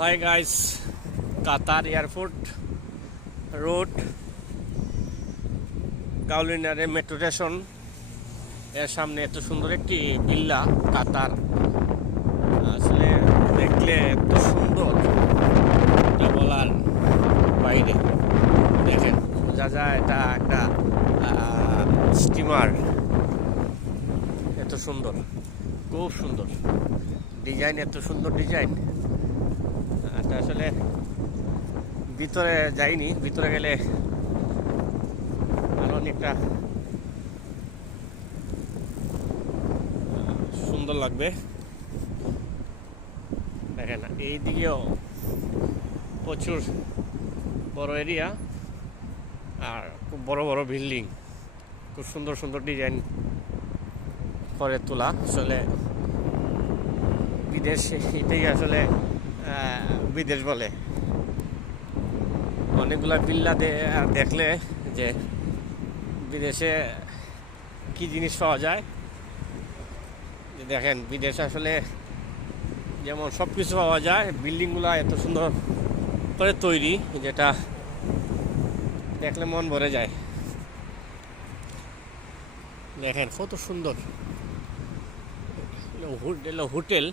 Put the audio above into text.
Hi guys, কাতার airport road গাউলিনারে metro station এর সামনে এত সুন্দর একটি বিল্লা কাতার। আসলে দেখলে এত সুন্দর এটা বলার বাইরে। দেখেন বোঝা যায় এটা একটা স্টিমার। এত সুন্দর, খুব সুন্দর ডিজাইন, এত সুন্দর ডিজাইন। এটা আসলে ভিতরে যাইনি, ভিতরে গেলে আরো অনেকটা সুন্দর লাগবে। দেখেন এই দিকেও প্রচুর বড় এরিয়া আর খুব বড় বড় বিল্ডিং, খুব সুন্দর সুন্দর ডিজাইন করে তোলা। আসলে বিদেশ, এটাই আসলে বিদেশ বলে। অনেকগুলা বিল্লা দেখলে যে বিদেশে কি জিনিস পাওয়া যায়। দেখেন বিদেশে আসলে যেমন সব কিছু পাওয়া যায়, বিল্ডিংগুলো এত সুন্দর করে তৈরি যেটা দেখলে মন ভরে যায়। দেখেন কত সুন্দর হোটেল হোটেল